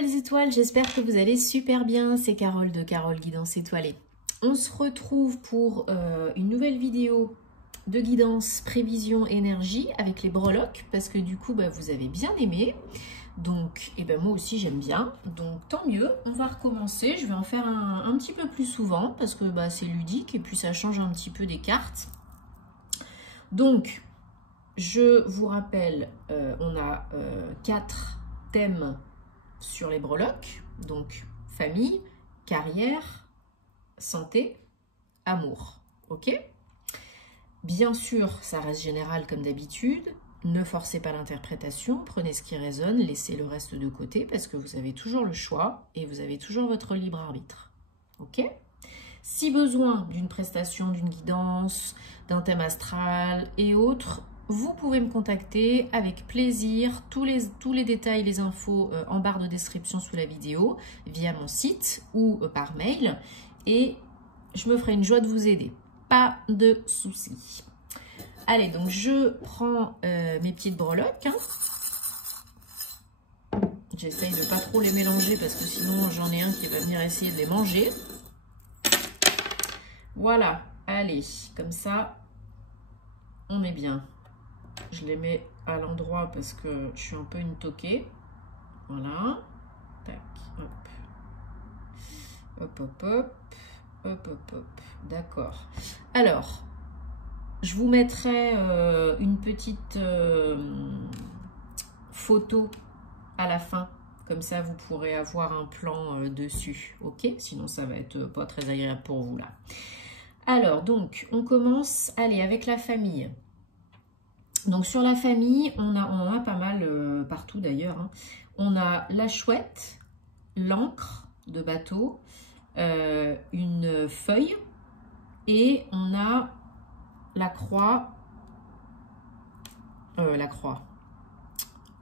belles étoiles, j'espère que vous allez super bien. C'est Carole de Carole Guidance Étoilée. On se retrouve pour une nouvelle vidéo de guidance, prévision, énergie avec les breloques parce que du coup vous avez bien aimé. Donc moi aussi j'aime bien, donc tant mieux. On va recommencer, je vais en faire un petit peu plus souvent parce que c'est ludique et puis ça change un petit peu des cartes. Donc je vous rappelle, on a 4 thèmes sur les breloques, donc famille, carrière, santé, amour, ok? Bien sûr, ça reste général comme d'habitude, ne forcez pas l'interprétation, prenez ce qui résonne, laissez le reste de côté parce que vous avez toujours le choix et vous avez toujours votre libre arbitre, ok? Si besoin d'une prestation, d'une guidance, d'un thème astral et autres, vous pouvez me contacter avec plaisir. Tous les détails, les infos en barre de description sous la vidéo, via mon site ou par mail. Et je me ferai une joie de vous aider. Pas de soucis. Allez, donc je prends mes petites breloques. J'essaye de pas trop les mélanger parce que sinon j'en ai un qui va venir essayer de les manger. Voilà, allez, comme ça, on est bien. Je les mets à l'endroit parce que je suis un peu une toquée. Voilà. Tac, hop. Hop, hop, hop. Hop, hop, hop. D'accord. Alors, je vous mettrai une petite photo à la fin. Comme ça, vous pourrez avoir un plan dessus. Ok? Sinon, ça va être pas très agréable pour vous là. Alors, donc, on commence, allez, avec la famille. Donc, sur la famille, on en a pas mal partout d'ailleurs. Hein. On a la chouette, l'encre de bateau, une feuille et on a la croix,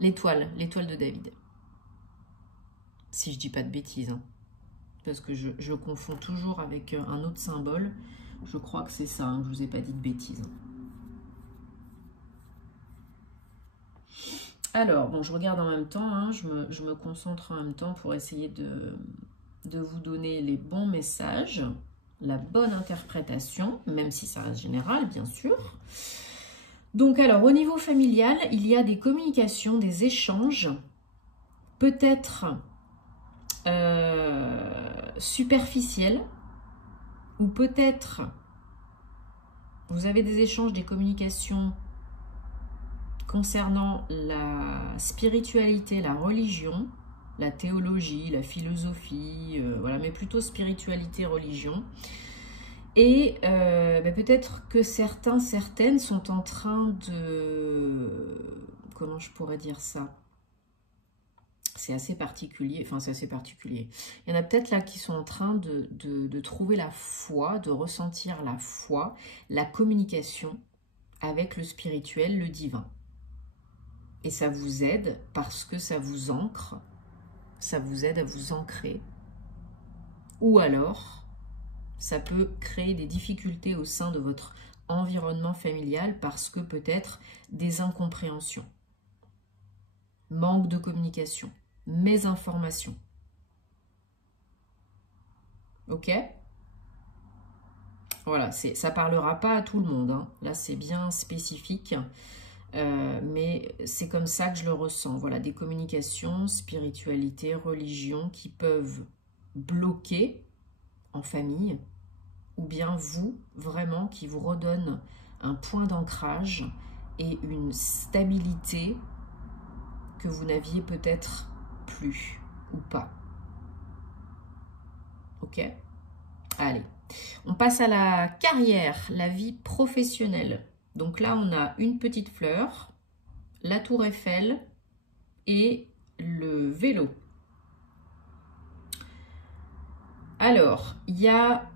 l'étoile de David. Si je dis pas de bêtises, hein, parce que je confonds toujours avec un autre symbole. Je crois que c'est ça, hein, je vous ai pas dit de bêtises. Alors, bon, je regarde en même temps, hein, je me concentre en même temps pour essayer de vous donner les bons messages, la bonne interprétation, même si ça reste général, bien sûr. Donc, alors, au niveau familial, il y a des communications, des échanges, peut-être superficiels, ou peut-être vous avez des échanges, des communications concernant la spiritualité, la religion, la théologie, la philosophie, voilà, mais plutôt spiritualité, religion. Et peut-être que certaines sont en train de... Comment je pourrais dire ça? C'est assez particulier, enfin c'est assez particulier. Il y en a peut-être là qui sont en train de trouver la foi, de ressentir la foi, la communication avec le spirituel, le divin. Et ça vous aide parce que ça vous ancre, ça vous aide à vous ancrer. Ou alors, ça peut créer des difficultés au sein de votre environnement familial parce que peut-être des incompréhensions, manque de communication, mésinformation. Ok? Voilà, ça parlera pas à tout le monde. Hein. Là, c'est bien spécifique. Mais c'est comme ça que je le ressens. Voilà, des communications, spiritualité, religion qui peuvent bloquer en famille ou bien vous, vraiment, qui vous redonne un point d'ancrage et une stabilité que vous n'aviez peut-être plus ou pas. Ok? Allez, on passe à la carrière, la vie professionnelle. Donc là, on a une petite fleur, la tour Eiffel et le vélo. Alors, il y a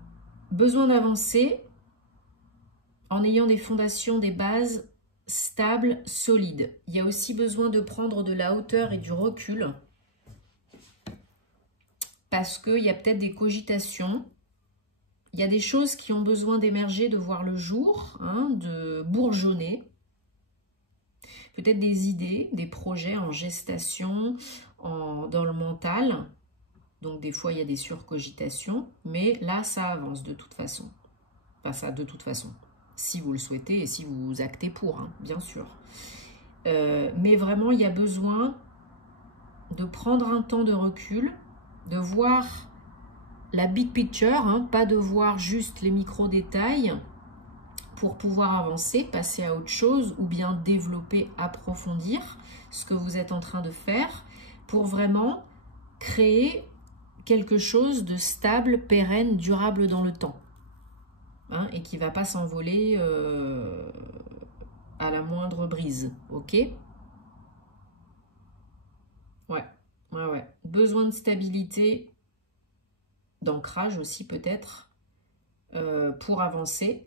besoin d'avancer en ayant des fondations, des bases stables, solides. Il y a aussi besoin de prendre de la hauteur et du recul parce qu'il y a peut-être des cogitations. Il y a des choses qui ont besoin d'émerger, de voir le jour, hein, de bourgeonner. Peut-être des idées, des projets en gestation, dans le mental. Donc des fois, il y a des surcogitations, mais là, ça avance de toute façon. Enfin, ça, de toute façon, si vous le souhaitez et si vous actez pour, hein, bien sûr. Mais vraiment, il y a besoin de prendre un temps de recul, de voir la big picture, hein, pas de voir juste les micro-détails pour pouvoir avancer, passer à autre chose ou bien développer, approfondir ce que vous êtes en train de faire pour vraiment créer quelque chose de stable, pérenne, durable dans le temps, hein, et qui ne va pas s'envoler à la moindre brise, ok? Ouais. Besoin de stabilité, d'ancrage aussi peut-être, pour avancer,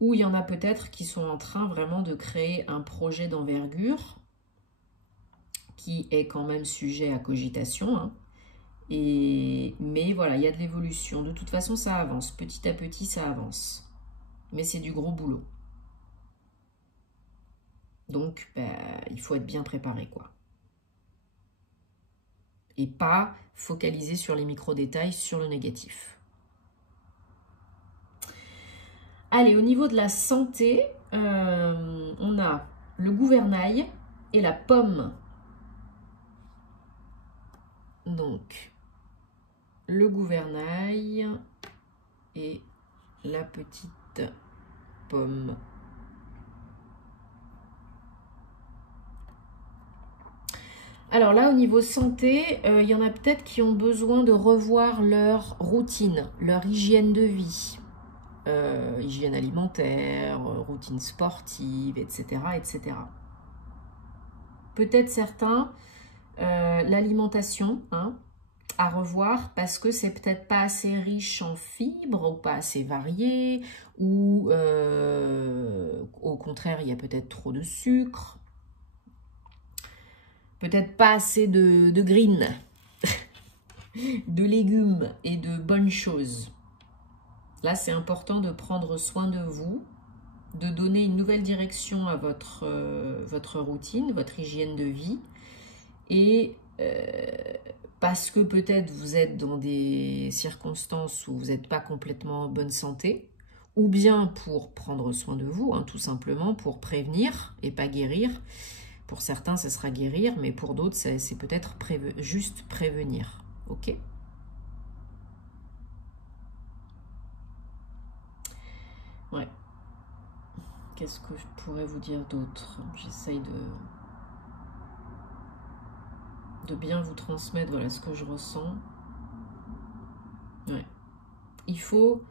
ou il y en a peut-être qui sont en train vraiment de créer un projet d'envergure qui est quand même sujet à cogitation, hein. Mais voilà, il y a de l'évolution. De toute façon, ça avance. Petit à petit, ça avance. Mais c'est du gros boulot. Donc, il faut être bien préparé, quoi. Et pas focaliser sur les micro-détails, sur le négatif. Allez, au niveau de la santé, on a le gouvernail et la pomme. Donc, le gouvernail et la petite pomme. Alors là, au niveau santé, il y en a peut-être qui ont besoin de revoir leur routine, leur hygiène de vie, hygiène alimentaire, routine sportive, etc., etc. Peut-être certains, l'alimentation, hein, à revoir parce que c'est peut-être pas assez riche en fibres ou pas assez varié, ou au contraire, il y a peut-être trop de sucre. Peut-être pas assez de green, de légumes et de bonnes choses. Là, c'est important de prendre soin de vous, de donner une nouvelle direction à votre routine, votre hygiène de vie. Et parce que peut-être vous êtes dans des circonstances où vous n'êtes pas complètement en bonne santé, ou bien pour prendre soin de vous, hein, tout simplement pour prévenir et pas guérir. Pour certains, ce sera guérir, mais pour d'autres, c'est peut-être juste prévenir. Ok ? Ouais. Qu'est-ce que je pourrais vous dire d'autre? J'essaye de bien vous transmettre, voilà, ce que je ressens. Ouais. Il faut,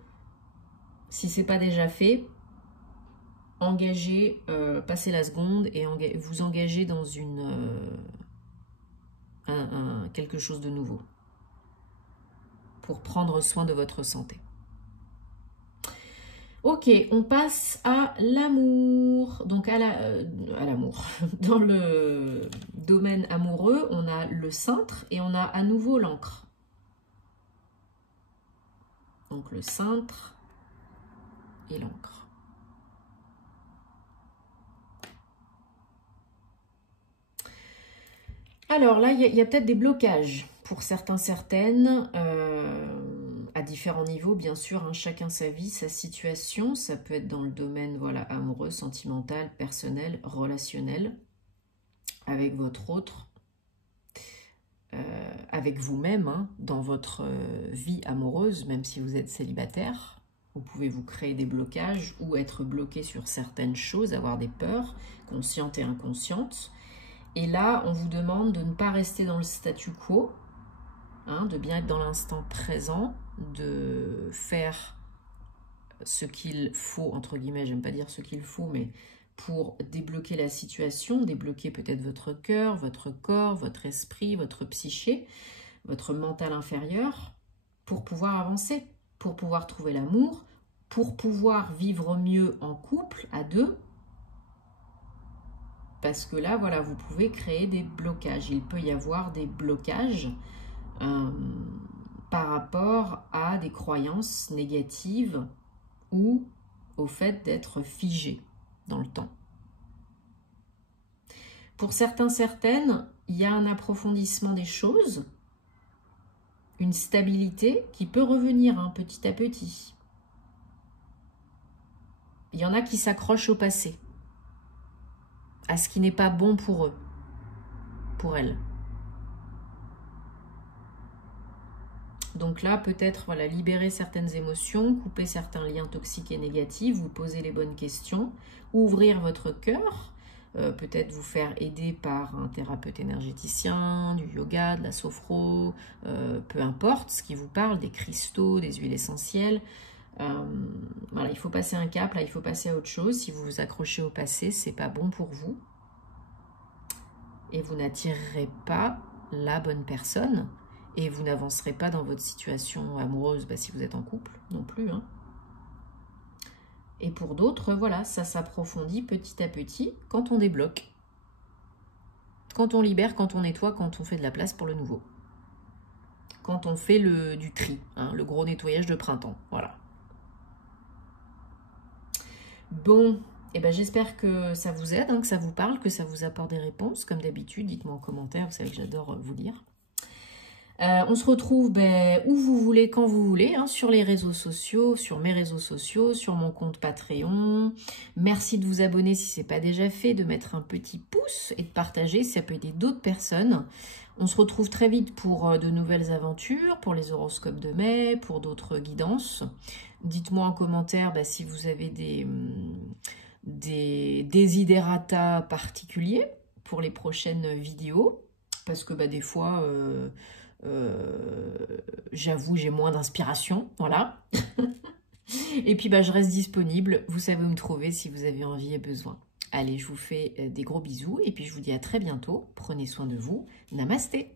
si c'est pas déjà fait, engager, passer la seconde et vous engager dans quelque chose de nouveau pour prendre soin de votre santé. Ok, on passe à l'amour. Donc à l'amour. Dans le domaine amoureux, on a le cintre et on a à nouveau l'encre. Donc le cintre et l'encre. Alors là, il y a peut-être des blocages pour certains, certaines, à différents niveaux, bien sûr, hein, chacun sa vie, sa situation. Ça peut être dans le domaine, voilà, amoureux, sentimental, personnel, relationnel, avec votre autre, avec vous-même, hein, dans votre vie amoureuse, même si vous êtes célibataire. Vous pouvez vous créer des blocages ou être bloqué sur certaines choses, avoir des peurs, conscientes et inconscientes. Et là, on vous demande de ne pas rester dans le statu quo, hein, de bien être dans l'instant présent, de faire ce qu'il faut, entre guillemets, j'aime pas dire ce qu'il faut, mais pour débloquer la situation, débloquer peut-être votre cœur, votre corps, votre esprit, votre psyché, votre mental inférieur, pour pouvoir avancer, pour pouvoir trouver l'amour, pour pouvoir vivre mieux en couple, à deux. Parce que là, voilà, vous pouvez créer des blocages. Il peut y avoir des blocages par rapport à des croyances négatives ou au fait d'être figé dans le temps. Pour certains, certaines, il y a un approfondissement des choses, une stabilité qui peut revenir hein, petit à petit. Il y en a qui s'accrochent au passé, à ce qui n'est pas bon pour eux, pour elles. Donc là, peut-être voilà, libérer certaines émotions, couper certains liens toxiques et négatifs, vous poser les bonnes questions, ouvrir votre cœur, peut-être vous faire aider par un thérapeute énergéticien, du yoga, de la sophro, peu importe ce qui vous parle, des cristaux, des huiles essentielles. Voilà, il faut passer un cap, là, il faut passer à autre chose. Si vous vous accrochez au passé, c'est pas bon pour vous. Et vous n'attirerez pas la bonne personne. Et vous n'avancerez pas dans votre situation amoureuse si vous êtes en couple non plus. Hein. Et pour d'autres, voilà, ça s'approfondit petit à petit quand on débloque. Quand on libère, quand on nettoie, quand on fait de la place pour le nouveau. Quand on fait du tri, hein, le gros nettoyage de printemps. Voilà. Bon, eh ben, j'espère que ça vous aide, hein, que ça vous parle, que ça vous apporte des réponses. Comme d'habitude, dites-moi en commentaire, vous savez que j'adore vous lire. On se retrouve où vous voulez, quand vous voulez, hein, sur les réseaux sociaux, sur mes réseaux sociaux, sur mon compte Patreon. Merci de vous abonner si ce n'est pas déjà fait, de mettre un petit pouce et de partager si ça peut aider d'autres personnes. On se retrouve très vite pour de nouvelles aventures, pour les horoscopes de mai, pour d'autres guidances. Dites-moi en commentaire si vous avez des desiderata particuliers pour les prochaines vidéos. Parce que des fois... j'avoue, j'ai moins d'inspiration, voilà. Et puis, je reste disponible. Vous savez où me trouver si vous avez envie et besoin. Allez, je vous fais des gros bisous et puis je vous dis à très bientôt. Prenez soin de vous. Namasté.